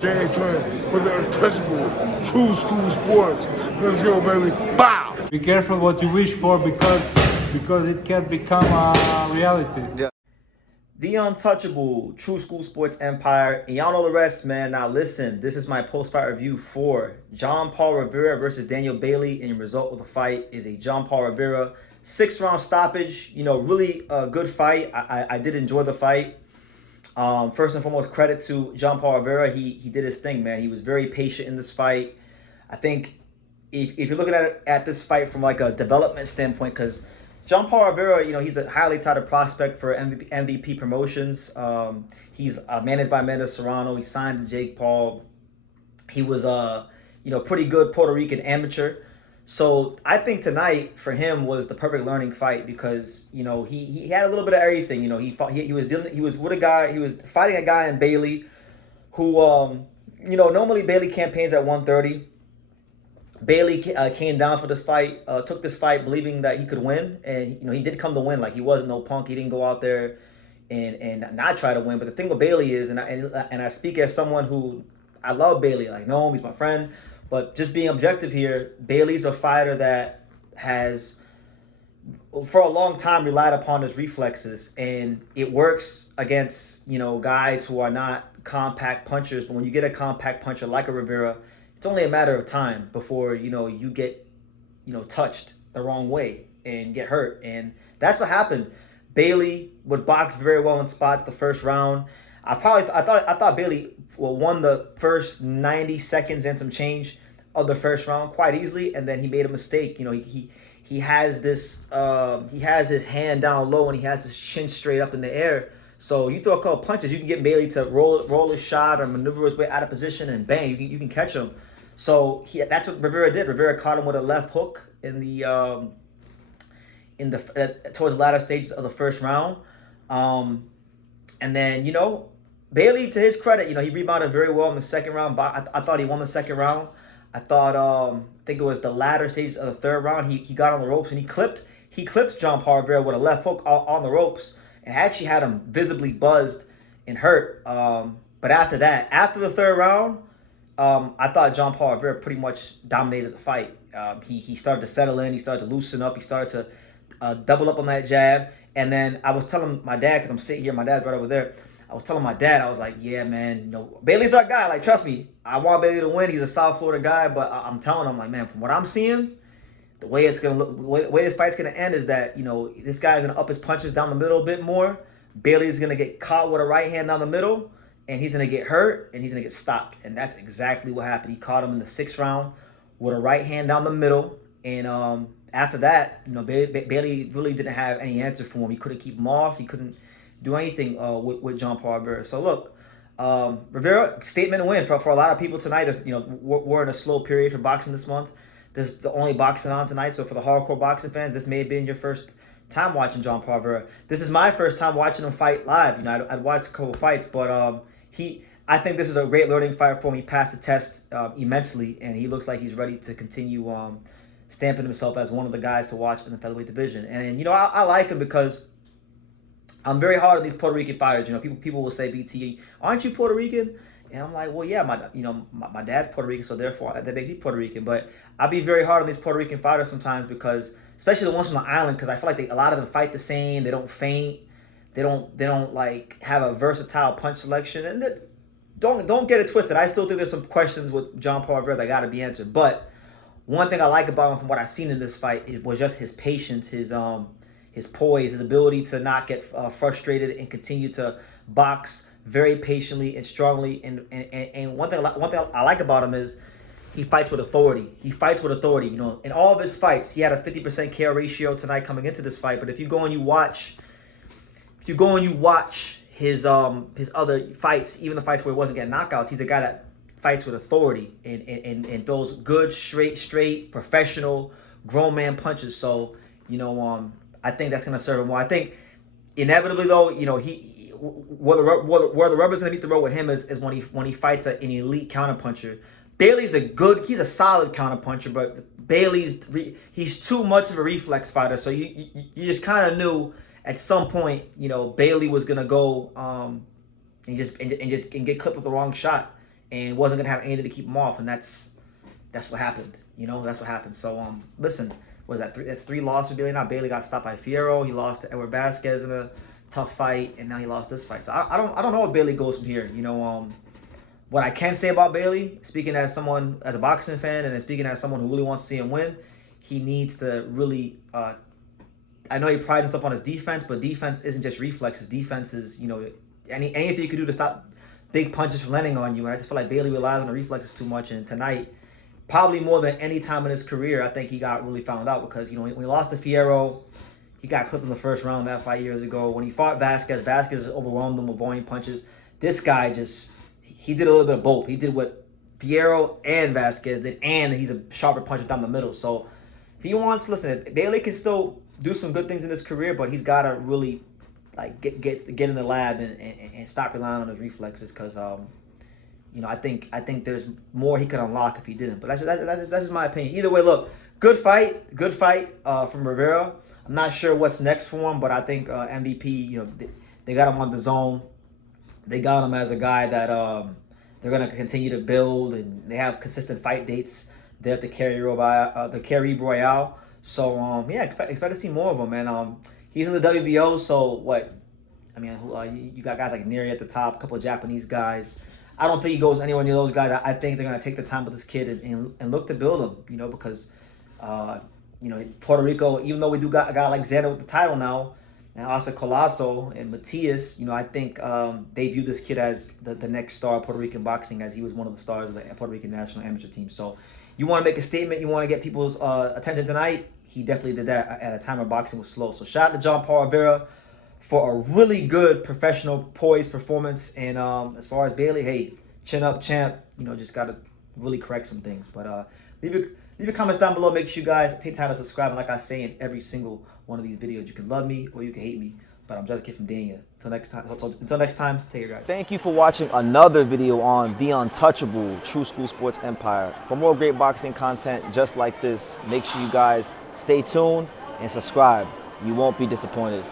James Turner for the untouchable true school sports. Let's go, baby. Bow! Be careful what you wish for because it can become a reality. Yeah. The untouchable True School Sports Empire. And y'all know the rest, man. Now listen, this is my post-fight review for Jan Paul Rivera versus Daniel Bailey. And the result of the fight is a Jan Paul Rivera 6-round stoppage. You know, really a good fight. I did enjoy the fight. First and foremost, credit to Jan Paul Rivera. He did his thing, man. He was very patient in this fight. I think if you're looking at this fight from like a development standpoint, because Jan Paul Rivera, you know, he's a highly touted prospect for MVP promotions. He's managed by Amanda Serrano. He signed to Jake Paul. He was you know, pretty good Puerto Rican amateur. So I think tonight for him was the perfect learning fight because, you know, he had a little bit of everything. You know, he was fighting a guy in Bailey who you know, normally Bailey campaigns at 130. Bailey came down for this fight, took this fight believing that he could win, and you know, he did come to win. Like, he wasn't no punk. He didn't go out there and not try to win. But the thing with Bailey is, and I speak as someone who, I love Bailey. Like, know him, he's my friend. But just being objective here, Bailey's a fighter that has, for a long time, relied upon his reflexes. And it works against, you know, guys who are not compact punchers. But when you get a compact puncher like a Rivera, it's only a matter of time before, you know, you get, you know, touched the wrong way and get hurt. And that's what happened. Bailey would box very well in spots the first round. I thought Bailey won the first 90 seconds and some change of the first round quite easily, and then he made a mistake. You know, he has this his hand down low and he has his chin straight up in the air. So you throw a couple punches, you can get Bailey to roll his shot or maneuver his way out of position, and bang, you can catch him. So that's what Rivera did. Rivera caught him with a left hook in the towards the latter stages of the first round, and then, you know, Bailey, to his credit, you know, he rebounded very well in the second round. But I thought he won the second round. I thought I think it was the latter stages of the third round. He got on the ropes and he clipped Jan Paul Rivera with a left hook on the ropes and actually had him visibly buzzed and hurt. But after that, after the third round, I thought Jan Paul Rivera pretty much dominated the fight. He started to settle in. He started to loosen up. He started to double up on that jab. And then I was telling my dad, because I'm sitting here, my dad's right over there. I was telling my dad, I was like, yeah, man, you know, Bailey's our guy. Like, trust me, I want Bailey to win. He's a South Florida guy. But I'm telling him, like, man, from what I'm seeing, the way it's going to look, the way this fight's going to end is that, you know, this guy's going to up his punches down the middle a bit more. Bailey's going to get caught with a right hand down the middle, and he's going to get hurt, and he's going to get stopped. And that's exactly what happened. He caught him in the 6th round with a right hand down the middle. And after that, you know, Bailey really didn't have any answer for him. He couldn't keep him off. He couldn't do anything with Jan Paul Rivera. So look, Rivera, statement win for a lot of people tonight. You know, we're in a slow period for boxing this month. This is the only boxing on tonight. So for the hardcore boxing fans, this may have been your first time watching Jan Paul Rivera. This is my first time watching him fight live. You know, I'd watched a couple fights, but I think this is a great learning fight for him. He passed the test immensely, and he looks like he's ready to continue stamping himself as one of the guys to watch in the featherweight division. And you know, I like him because I'm very hard on these Puerto Rican fighters. You know, people will say, BT, aren't you Puerto Rican? And I'm like, well, yeah, my dad's Puerto Rican, so therefore that makes me Puerto Rican. But I'll be very hard on these Puerto Rican fighters sometimes because, especially the ones from the island, because I feel like a lot of them fight the same. They don't feint. They don't like have a versatile punch selection. And don't get it twisted. I still think there's some questions with Jan Paul Rivera that got to be answered. But one thing I like about him from what I've seen in this fight was just his patience, his poise, his ability to not get frustrated and continue to box very patiently and strongly. And one thing I like about him is he fights with authority. He fights with authority. You know, in all of his fights, he had a 50% KO ratio tonight coming into this fight. But if you go and you watch his other fights, even the fights where he wasn't getting knockouts, he's a guy that fights with authority and those good straight professional grown man punches. So, you know, I think that's gonna serve him well. I think inevitably though, you know, where the rubber's gonna meet the road with him is when he fights an elite counterpuncher. Bailey's he's a solid counterpuncher, but he's too much of a reflex fighter. So you just kind of knew at some point, you know, Bailey was gonna go and get clipped with the wrong shot. and wasn't gonna have anything to keep him off, and that's what happened. That's what happened. So listen, what is that? That's 3 losses for Bailey now. Bailey got stopped by Fierro. He lost to Edward Vasquez in a tough fight, and now he lost this fight. So I don't know where Bailey goes from here. What I can say about Bailey, speaking as someone, as a boxing fan, and then speaking as someone who really wants to see him win, he needs to really. I know he prides himself on his defense, but defense isn't just reflexes. Defense is, anything you can do to stop big punches from landing on you. And I just feel like Bailey relies on the reflexes too much. And tonight, probably more than any time in his career, I think he got really found out because, when he lost to Fierro, he got clipped in the first round that fight years ago. When he fought Vasquez, Vasquez overwhelmed him with volume punches. This guy he did a little bit of both. He did what Fierro and Vasquez did, and he's a sharper puncher down the middle. So if he wants, listen, Bailey can still do some good things in his career, but he's got to really get in the lab and stop relying on his reflexes because I think there's more he could unlock if he didn't. But that's just my opinion. Either way, look, good fight from Rivera. I'm not sure what's next for him, but I think MVP, they got him on the zone. They got him as a guy that they're gonna continue to build, and they have consistent fight dates there at the Caribe Royale. So expect to see more of him, man. He's in the WBO, so what? I mean, you got guys like Neri at the top, a couple of Japanese guys. I don't think he goes anywhere near those guys. I think they're gonna take the time with this kid and look to build him, because Puerto Rico, even though we do got a guy like Xander with the title now, and also Colasso and Matias, I think they view this kid as the next star of Puerto Rican boxing, as he was one of the stars of the Puerto Rican national amateur team. So you want to make a statement, you want to get people's attention tonight, he definitely did that at a time where boxing was slow. So shout out to Jan Paul Rivera for a really good professional poised performance. And as far as Bailey, hey, chin up, champ. Just got to really correct some things. But leave your comments down below. Make sure you guys take time to subscribe. And like I say in every single one of these videos, you can love me or you can hate me. But I'm just a kid from Dania. Until next time, take care, guys. Thank you for watching another video on the untouchable True School Sports Empire. For more great boxing content just like this, make sure you guys stay tuned and subscribe. You won't be disappointed.